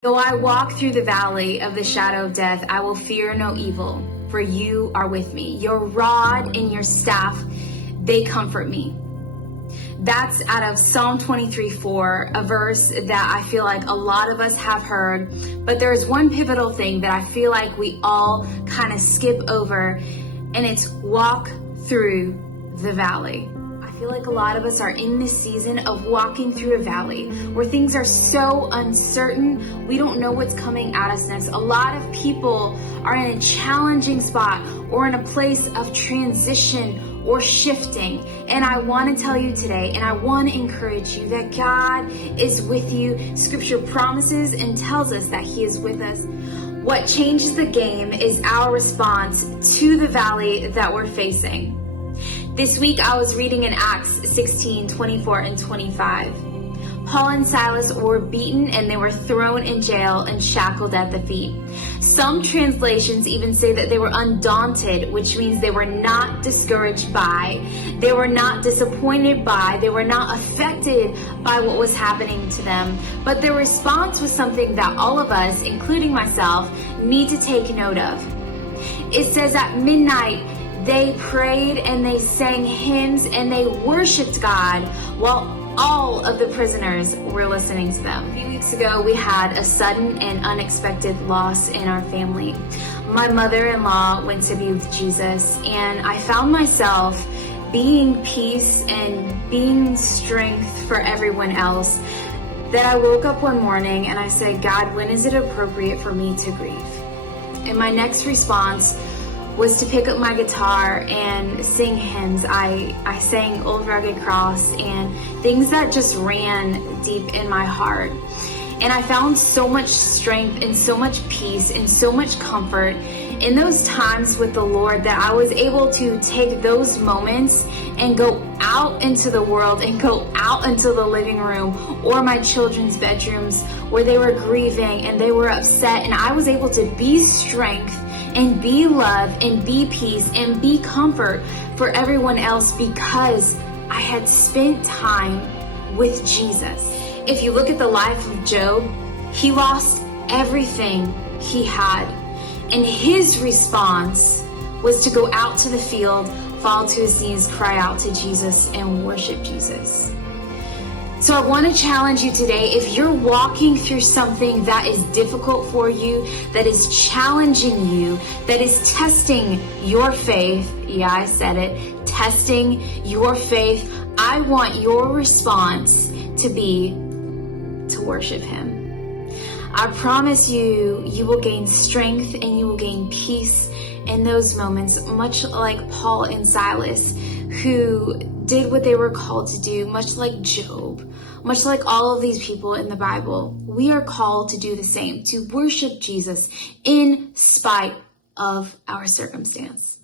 Though I walk through the valley of the shadow of death, I will fear no evil, for you are with me. Your rod and your staff, they comfort me. That's out of Psalm 23:4, a verse that I feel like a lot of us have heard, but there's one pivotal thing that I feel like we all kind of skip over, and it's walk through the valley. I feel like a lot of us are in this season of walking through a valley where things are so uncertain. We don't know what's coming at us next. A lot of people are in a challenging spot or in a place of transition or shifting. And I want to tell you today, and I want to encourage you that God is with you. Scripture promises and tells us that He is with us. What changes the game is our response to the valley that we're facing. This week I was reading in Acts 16:24 and 25. Paul and Silas were beaten and they were thrown in jail and shackled at the feet. Some translations even say that they were undaunted, which means they were not discouraged by, they were not disappointed by, they were not affected by what was happening to them. But their response was something that all of us, including myself, need to take note of. It says at midnight, they prayed and they sang hymns and they worshiped God while all of the prisoners were listening to them. A few weeks ago, we had a sudden and unexpected loss in our family. My mother-in-law went to be with Jesus, and I found myself being peace and being strength for everyone else. That I woke up one morning and I said, God, when is it appropriate for me to grieve? And my next response was to pick up my guitar and sing hymns. I sang Old Rugged Cross and things that just ran deep in my heart. And I found so much strength and so much peace and so much comfort in those times with the Lord that I was able to take those moments and go out into the world and go out into the living room or my children's bedrooms where they were grieving and they were upset, and I was able to be strength and be love and be peace and be comfort for everyone else because I had spent time with Jesus. If you look at the life of Job, he lost everything he had. And his response was to go out to the field, fall to his knees, cry out to Jesus, and worship Jesus. So I want to challenge you today, if you're walking through something that is difficult for you, that is challenging you, that is testing your faith, yeah, I said it, testing your faith, I want your response to be to worship Him. I promise you, you will gain strength and you will gain peace in those moments, much like Paul and Silas, who did what they were called to do, much like Job, much like all of these people in the Bible. We are called to do the same, to worship Jesus in spite of our circumstance.